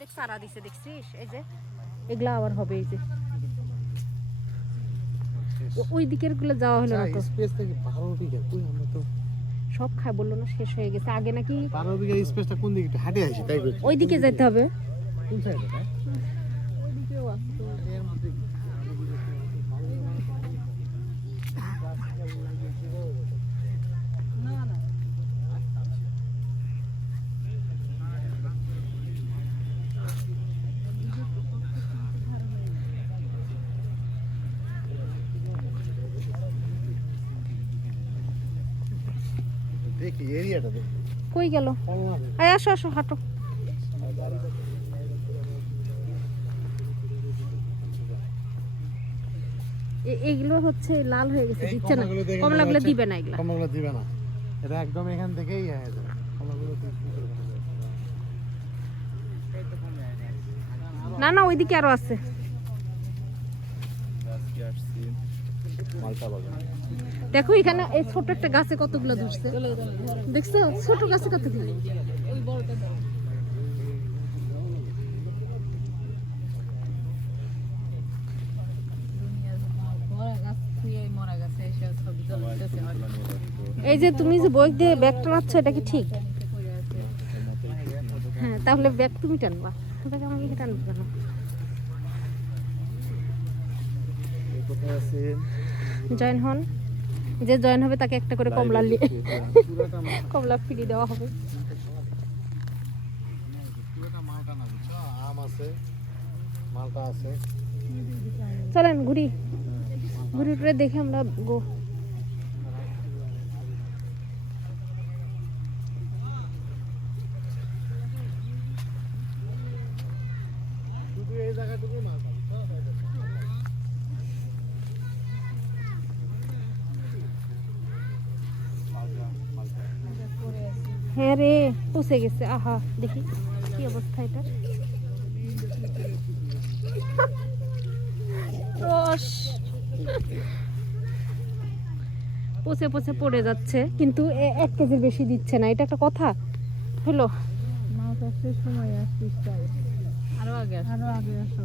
দেখ সারা দিছে দেখছিস এই যে এগুলা আবার হবে এই যে ওই দিকের গুলো যাওয়া হলো না তো স্পেস থেকে 12 বিঘা কই আমরা তো সব খাই বললো না শেষ হয়ে গেছে আগে নাকি 12 বিঘা স্পেসটা কোন দিকে হাঁটে আসি তাই বলছি ওই দিকে যেতে হবে কোন সাইডে ওই দিকেও আসতো এর মধ্যে দেখি এরিয়াটা দেখি কই গেল আয় আসো আসো হাঁটো এইগুলো হচ্ছে লাল হয়ে গেছে দিচ্ছে না কমলাগুলো দিবে না এগুলা কমলাগুলো দিবে না এটা একদম এখান থেকেই হয়ে যাবে কমলাগুলো না না ওইদিকে আরো আছে মালটা বাগান দেখো এখানে এই ছোট একটা গাছে কতগুলো ধরছে দেখছো ছোট গাছে কতগুলো ওই বড়টা এই যে তুমি যে বই দিয়ে ব্যাগ টানাচ্ছ এটা কি ঠিক হ্যাঁ তাহলে ব্যাগ তুমি টানবা ব্যাগ আমাকে টানবে কেন জয়েন হন যে জয়েন হবে তাকে একটা করে কমলা কমলা ফ্রি দেওয়া হবে আম আছে মালটা আছে চলেন ঘুরি ঘুরে টুরে দেখে আমরা গো শুধু এই জায়গাটুকু না হ্যাঁ রে পচে গেছে আহা দেখি কি অবস্থা এটা রস পচে পচে পড়ে যাচ্ছে কিন্তু 1 কেজির বেশি দিচ্ছে না এটা একটা কথা হলো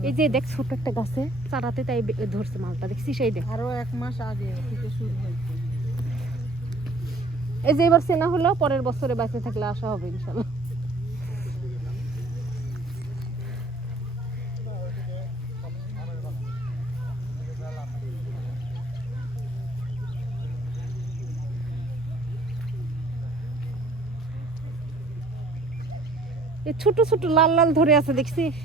এই যে দেখ ছোট একটা গাছে চারাতে তাই ধরছে মালটা দেখছি সেই দেখ আরো 1 মাস আগে থেকে শুরু হয়েছে এই যে এবার চেনা হলো পরের বছরে বাঁচতে থাকলে আসা হবে ইনশাআল্লাহ এই ছোট ছোট লাল লাল ধরে আছে দেখছিস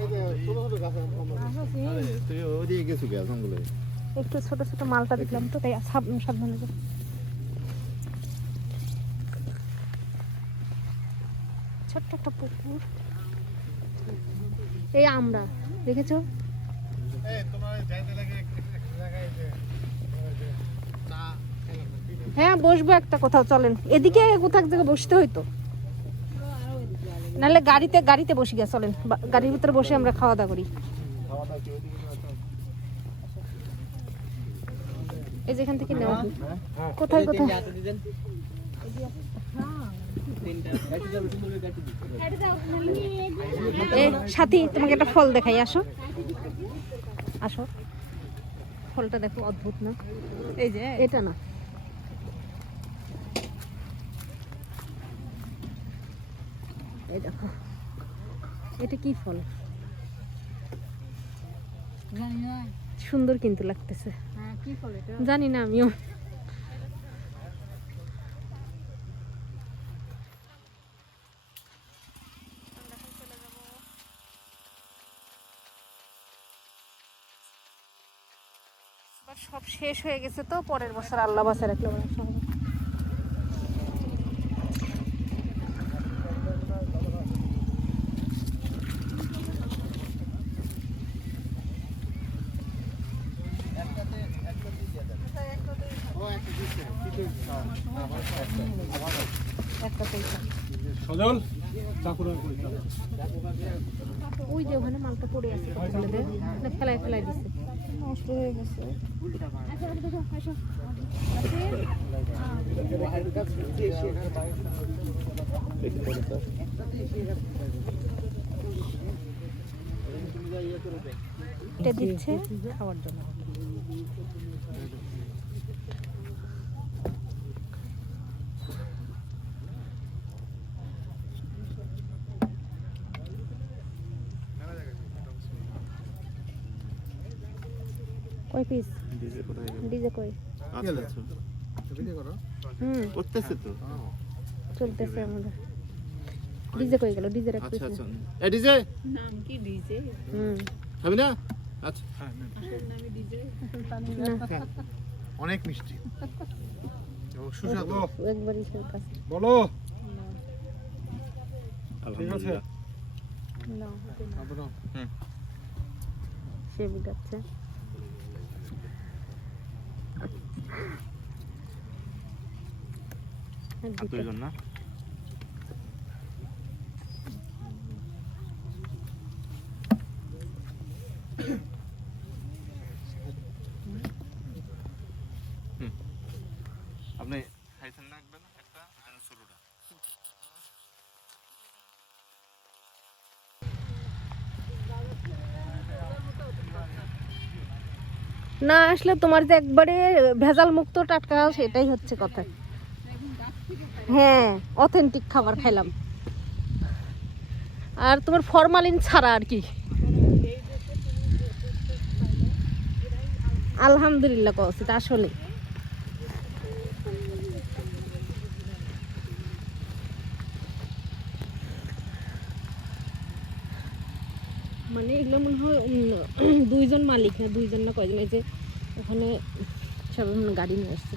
এই যে ছোট ছোট গাছ আরে তুই ওদিকে গেছো কি জঙ্গলে একটু ছোট ছোট মালটা দেখলাম তো তাই সাবধানে যাও ছোট্ট একটা পুকুর এই আমরা দেখেছো এই তোমার যাইতে লাগে একটা জায়গায় যে চা হ্যাঁ বসবো একটা কোথাও চলেন এদিকে কোথাও এক জায়গায় বসতে হইতো নাহলে গাড়িতে বসে গিয়ে চলেন গাড়ির ভিতরে বসে আমরা খাওয়া দাওয়া করি এই যেখান থেকে নেওয়া কোথায় কোথায় সাথী তোমাকে একটা ফল দেখাই আসো আসো ফলটা দেখো অদ্ভুত না এই যে এটা না এই দেখো এটা কি ফল জানি না সুন্দর কিন্তু লাগতেছে হ্যাঁ কি ফল এটা জানি না আমিও সব শেষ হয়ে গেছে তো পরের বছর আল্লাহ বাসা রাখলো সজল চাকুরা কই ওই যে ওখানে মালটা পড়ে আছে ফেলাই ফেলাই দিচ্ছে নষ্ট হয়ে গেছে এটা দিচ্ছে খাওয়ার জন্য। কয় পিস ডিজে কই? হুম করতেছে তো। চলতেছে আমাদের। ডিজে কই গেল? ডিজে রাখতেছে। আচ্ছা এ ডিজে নাম কি ডিজে? হুম খাবি না? আচ্ছা নামে ডিজে অনেক মিষ্টি ও সুস্বাদু। একবারই সে কাছে বলো আলহামদুলিল্লাহ। না আপনারা সে বিটাচ্ছে। দুইজন না? আপনি খাইছেন না একবার একটা ষোলোটা? না আসলে তোমার যে একবারে ভেজাল মুক্ত টাটকা সেটাই হচ্ছে কথা। হ্যাঁ অথেন্টিক খাবার খাইলাম আর তোমার ফরমালিন ছাড়া আর কি। আলহামদুলিল্লাহ কওছি তা আসলে মানে এগুলো মনে হয় দুইজন মালিক না দুইজন না কয়জন, এই যে ওখানে সব গাড়ি নিয়ে আসছে।